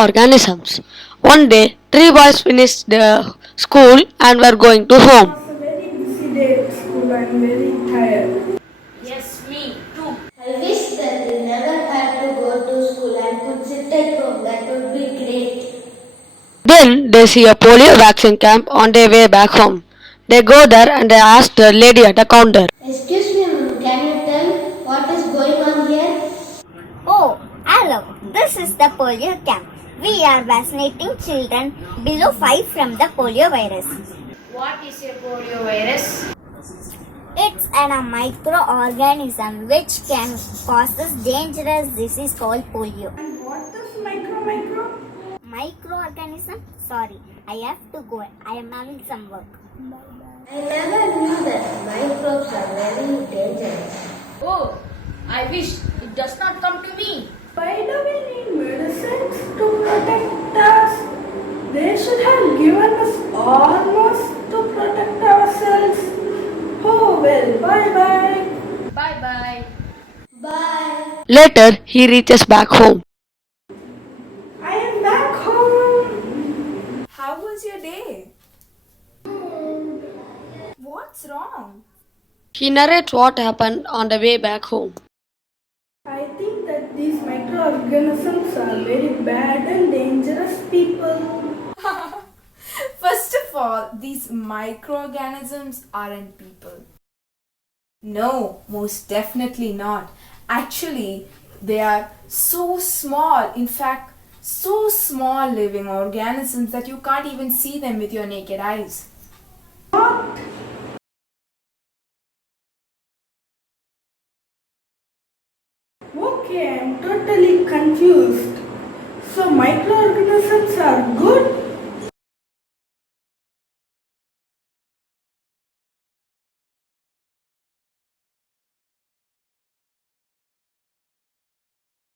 microorganisms. One day, three boys finished the school and were going to home. It was a very busy day at school. I'm very tired. Yes, me too. I wish that we never had to go to school and could sit at home. That would be great. Then they see a polio vaccine camp on their way back home. They go there and they ask the lady at the counter. Excuse me, ma'am, can you tell what is going on here? Oh, hello. This is the polio camp. We are vaccinating children below 5 from the polio virus. What is a polio virus? It's a microorganism which can cause this dangerous disease called polio. And what is micro? Microorganism? Sorry, I have to go. I am having some work. I never knew that microbes are very dangerous. Oh, I wish it does not come to me. Why do we need medicines to protect us? They should have given us armors to protect ourselves. Oh well, bye. Bye bye. Bye. Later, he reaches back home. I am back home. How was your day? What's wrong? He narrates what happened on the way back home. I think that these microorganisms are very bad and dangerous people. First of all, these microorganisms aren't people. No, most definitely not. Actually, they are so small, in fact, so small living organisms that you can't even see them with your naked eyes. Okay, I'm totally confused. So microorganisms are good?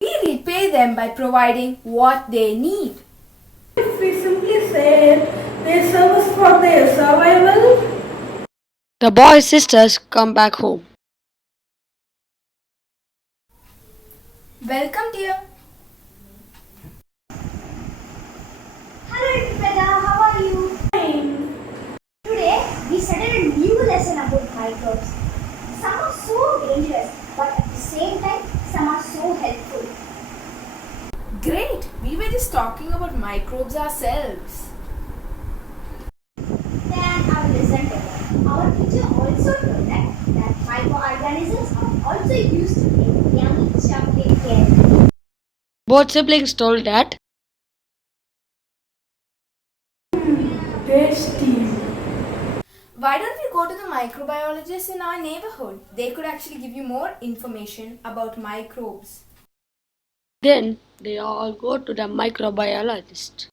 We repay them by providing what they need. If we simply say they serve us for their survival, The boy's sisters come back home. Welcome, dear. Hello, Ritwika. How are you? fine. Today, we studied a new lesson about microbes. Some are so dangerous, but at the same time, some are so helpful. Great. We were just talking about microbes ourselves. Then I will listen to them. Our teacher also told that microorganisms are also used to make yummy chocolate candy. Both siblings told that Tasty. Why don't we go to the microbiologists in our neighborhood? They could actually give you more information about microbes. then they all go to the microbiologist.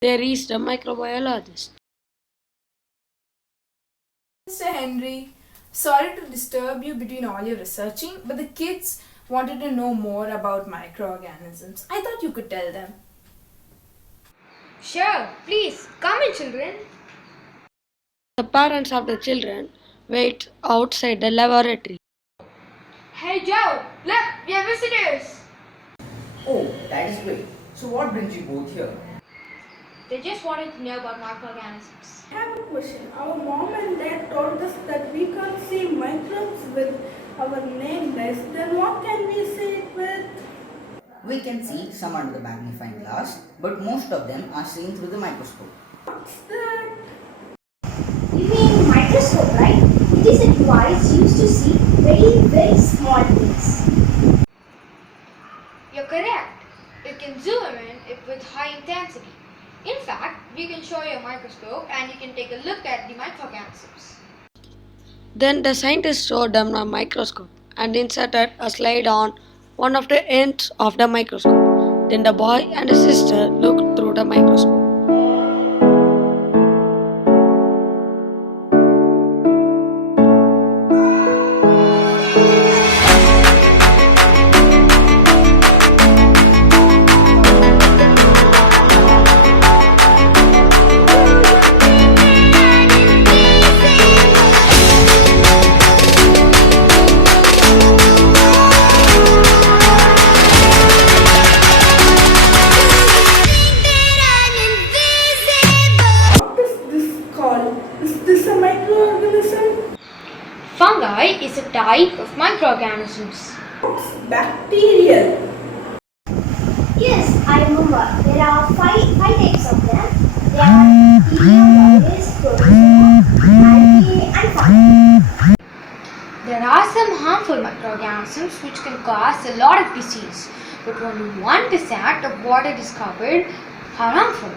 They reach the microbiologist. Mr. Henry, sorry to disturb you between all your researching, but the kids wanted to know more about microorganisms. I thought you could tell them. Sure, please come in, children. The parents of the children wait outside the laboratory. Hey Joe, look, we have visitors. Oh, that is great. So what brings you both here? They just wanted to know about microorganisms. I have a question. Our mom and dad told us that we can't see microbes with our naked eyes. Then what can we see it with? We can see some under the magnifying glass, but most of them are seen through the microscope. What's that? You mean microscope, right? It is a device used to see very small things. You're correct. It can zoom in it with high intensity. In fact, we can show you a microscope and you can take a look at the microorganisms. Then the scientist showed them a microscope and inserted a slide on one of the ends of the microscope. Then the boy and his sister looked through the microscope. type of microorganisms. Bacterial. Yes, I remember. There are five types of them. They are bacteria, virus, protozoa, algae, and fungi. There are some harmful microorganisms which can cause a lot of disease, but only 1% of what are discovered are harmful.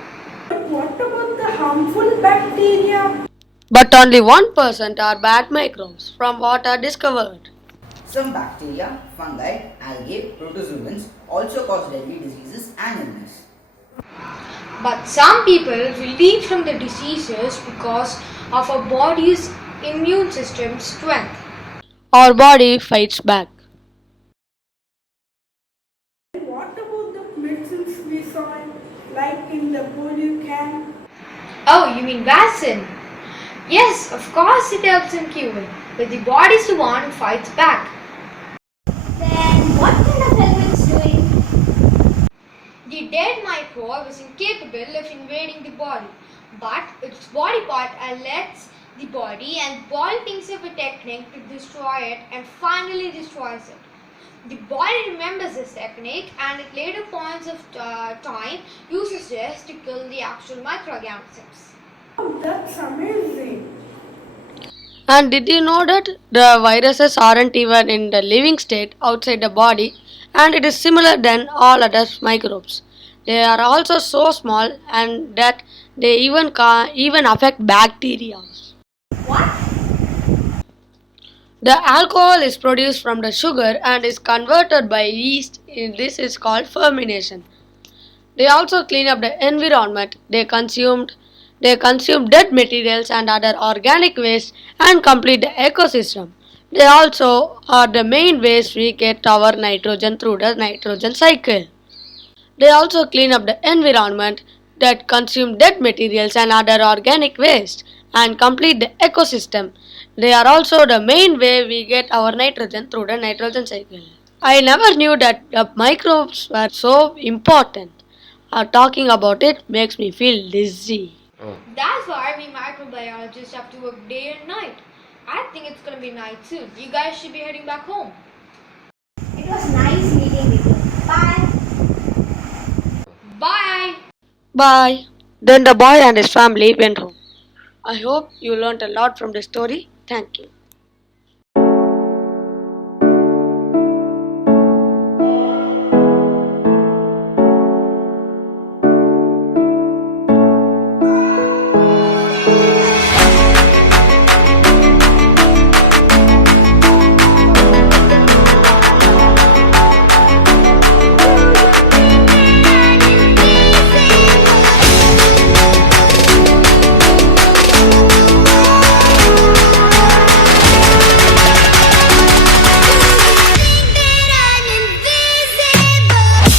But what about the harmful bacteria? But only 1% are bad microbes from what are discovered. Some bacteria, fungi, algae, protozoans also cause deadly diseases and illness. But some people relieve from the diseases because of our body's immune system's strength. Our body fights back. What about the medicines we saw, like in the polio can? Oh, you mean vaccine? Yes, of course it helps in curing, but the body is the one who fights back. Then what kind of help it's doing? The dead microbe is incapable of invading the body, but its body part alerts the body and the body thinks of a technique to destroy it and finally destroys it. The body remembers this technique and at later points of time uses this to kill the actual microorganisms. Oh, that's amazing. And did you know that the viruses aren't even in the living state outside the body and it is similar than all other microbes. They are also so small and that they even affect bacteria. What? The alcohol is produced from the sugar and is converted by yeast. This is called fermentation. They also clean up the environment. They consume dead materials and other organic waste and complete the ecosystem. They also are the main ways we get our nitrogen through the nitrogen cycle. They also clean up the environment that consume dead materials and other organic waste and complete the ecosystem. They are also the main way we get our nitrogen through the nitrogen cycle. I never knew that the microbes were so important. Talking about it makes me feel dizzy. That's why we microbiologists have to work day and night. I think it's gonna be night soon. You guys should be heading back home. It was nice meeting with you. Bye. Bye! Bye. Then the boy and his family went home. I hope you learned a lot from the story. Thank you.